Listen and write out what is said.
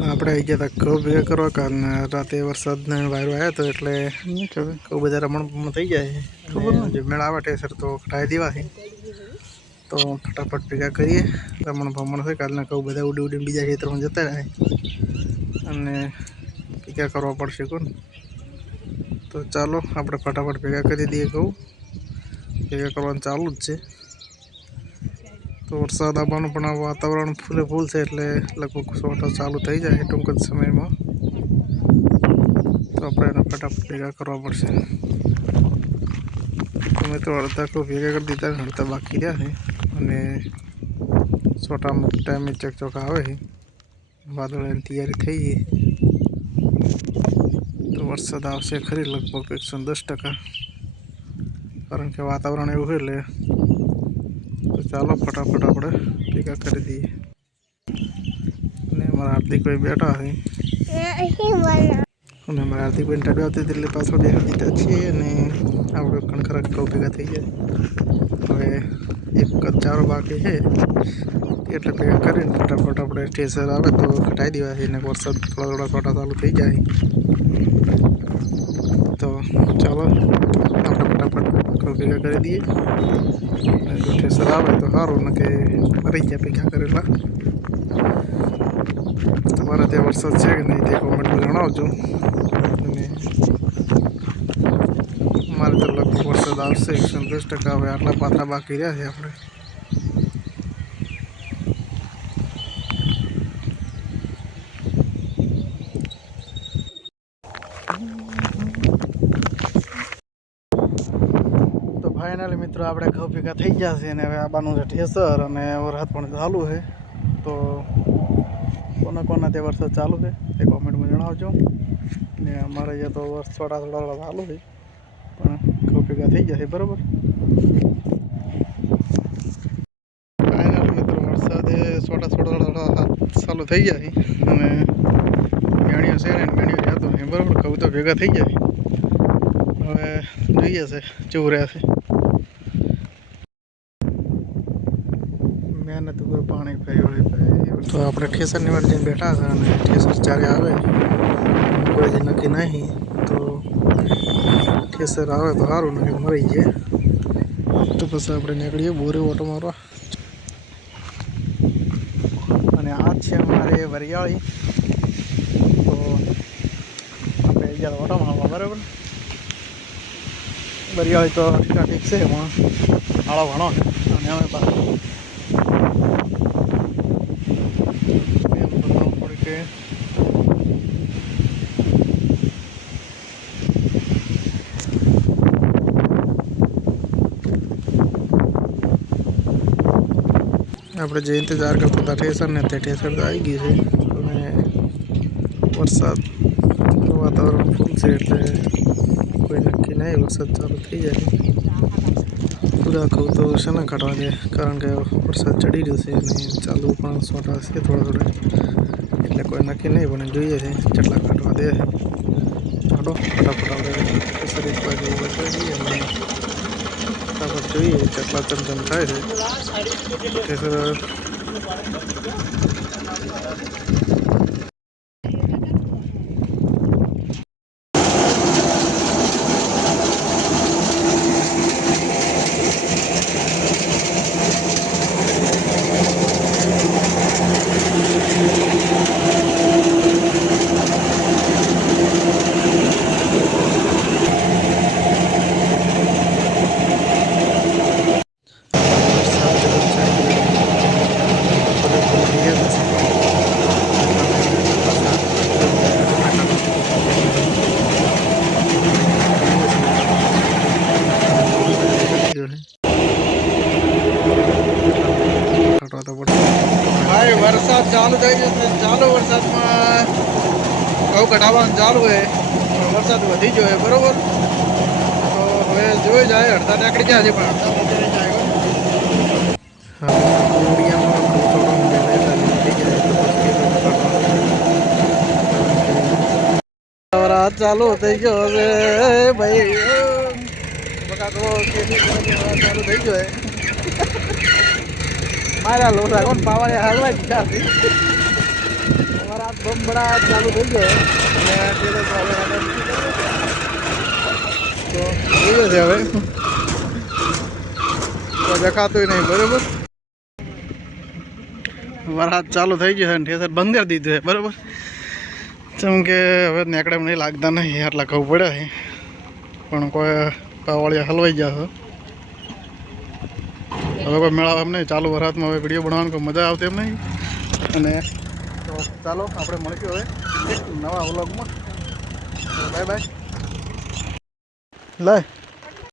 આપણે આવી ગયા હતા ઘઉં ભેગા કરવા કારણ રાતે વરસાદને વાયરો આવ્યો હતો એટલે ઘઉં બધા રમણ થઈ જાય ખબર જે મેળ આવે ટેસર તો કટાઈ દેવાથી તો ફટાફટ ભેગા કરીએ રમણ ભમણ થાય કાલના ઘઉં બધા ઉડી ઉડીને બીજા ખેતરમાં જતા રહે અને ભેગા કરવા પડશે કોણ તો ચાલો આપણે ફટાફટ ભેગા કરી દઈએ ઘઉં ભેગા કરવાનું ચાલુ જ છે તો વરસાદ આવવાનું પણ આ વાતાવરણ ફૂલે ફૂલ છે એટલે લગભગ સોટા ચાલુ થઈ જાય ટૂંક જ સમયમાં તો આપણે એને ફટાફટ ભેગા કરવા પડશે અમે તો અડધા તો ભેગા કરી દીધા અડધા બાકી રહ્યા છે અને સોટા અમુક ટાઈમે ચકચક આવે છે વાદળાની તૈયારી થઈ ગઈ તો વરસાદ આવશે ખરી લગભગ 110% કારણ કે વાતાવરણ એવું છે એટલે તો ચાલો ફટાફટ આપણે ભેગા કરી દઈએ અને અમારા હાર્દિકભાઈ બેઠા છે અને અમારા હાર્દિકભાઈ ટાડી આવતી એટલે પાછળ બેસી દીધા છીએ અને આપણે કણખરા ઘઉં ભેગા થઈ જાય હવે એક જ ચારો બાકી છે એટલે ભેગા કરીને ફટાફટ આપણે ટેસર આવે તો કટાઈ દેવાય અને વરસાદ થોડા છોટા ચાલુ થઈ જાય તો ચાલો આપણે ફટાફટ ઘઉં ભેગા કરી દઈએ જો ટેસર આવે તો સારું ને કે મરી ગયા ભેગા કરેલા તમારા ત્યાં વરસાદ છે કે નહીં તે કોમેન્ટમાં જણાવજો અને અમારે તો લગભગ વરસાદ આવશે 110% હવે આટલા પાથરા બાકી રહ્યા છે આપણે તો ફાઇનલી મિત્રો આપણે ઘઉં ભેગા થઈ ગયા છે અને હવે આબાનું છે ઠેસર અને વરસાદ પણ ચાલુ છે તો કોના તે વરસાદ ચાલુ છે તે કોમેન્ટમાં જણાવજો ને અમારે અહીંયા તો થોડા ચાલુ છે પણ ઘઉં ભેગા થઈ જશે બરાબર ફાઇનલ મિત્રો વરસાદે થોડા ચાલુ થઈ જાય અને મેણીઓ છે ને મેણીઓ જતો નહીં બરાબર ઘઉં તો ભેગા થઈ જાય હવે જોઈએ છે કેવું રહેશે મહેનત ઉપર પાણી પડી તો આપણે ઠેસરની વાર જઈને બેઠા હતા અને ઠેસર ચારે આવે કોઈ નક્કી નહીં તો ઠેસર આવે તો સારું નથી મરી જાય તો પછી આપણે નીકળીએ બોરે ઓટો મારવા અને આ છે અમારે વરિયાળી તો આપણે અહીંયા ઓટો મારવા બરાબર વરિયાળી તો ઠીક છે એમાં આળો ઘણો છે અને અમે પાછું આપણે જે ઇંતજાર કરતા હતા ઠેસર ને તે ઠેસર તો આવી ગઈ છે અને વરસાદ વાતાવરણ ફૂલ છે એટલે કોઈ નક્કી નહીં વરસાદ ચાલુ થઈ જાય પૂરા ઘઉં તો છે ને કાઢવા દે કારણ કે વરસાદ ચડી રહ્યો છે અને ચાલુ પણ સોટા છે થોડા એટલે કોઈ નક્કી નહીં પણ જોઈએ છે કેટલા કાઢવા દે ચાલો ફટાફટ આપણે શરીર પર જઈએ અને ફટાફટ જોઈએ કેટલા ચમચમ થાય છે भाई वरसाद चालू થઈ જશે ચાલુ વરસાદમાં ઘઉં કઢાવવાનું ચાલુ છે વરસાદ વધી ગયો છે બરોબર તો હવે જોઈ જાય અડધા નીકળી જાય પણ અડધા વધી જાય વરસાદ ચાલુ થઈ ગયો છે ભાઈ બકાકો ખેતી ચાલુ થઈ ગયો છે મારા લોટા કોણ પાવાને હાલવા જ ચાલતી અમારા બમબડા ચાલુ થઈ ગયો અને ઠેસર તો હવે તો જોઈએ છે હવે તો દેખાતું નહીં બરાબર. વરસાદ ચાલુ થઈ ગયો છે અને ઠેસર બંધ કરી દીધું છે બરાબર. જેમ કે હવે નેકડે નહીં લાગતા નહીં આટલા ઘઉં પડ્યા છે પણ કોઈ પાવાળિયા હલવાઈ ગયા છે. હવે કોઈ મેળાવે એમ નહીં, ચાલુ વરસાદમાં હવે વિડીયો બનાવવાની કોઈ મજા આવતી એમ નહીં. અને તો ચાલો આપણે મળીશું હવે એક નવા વ્લોગમાં. Bye bye. લાય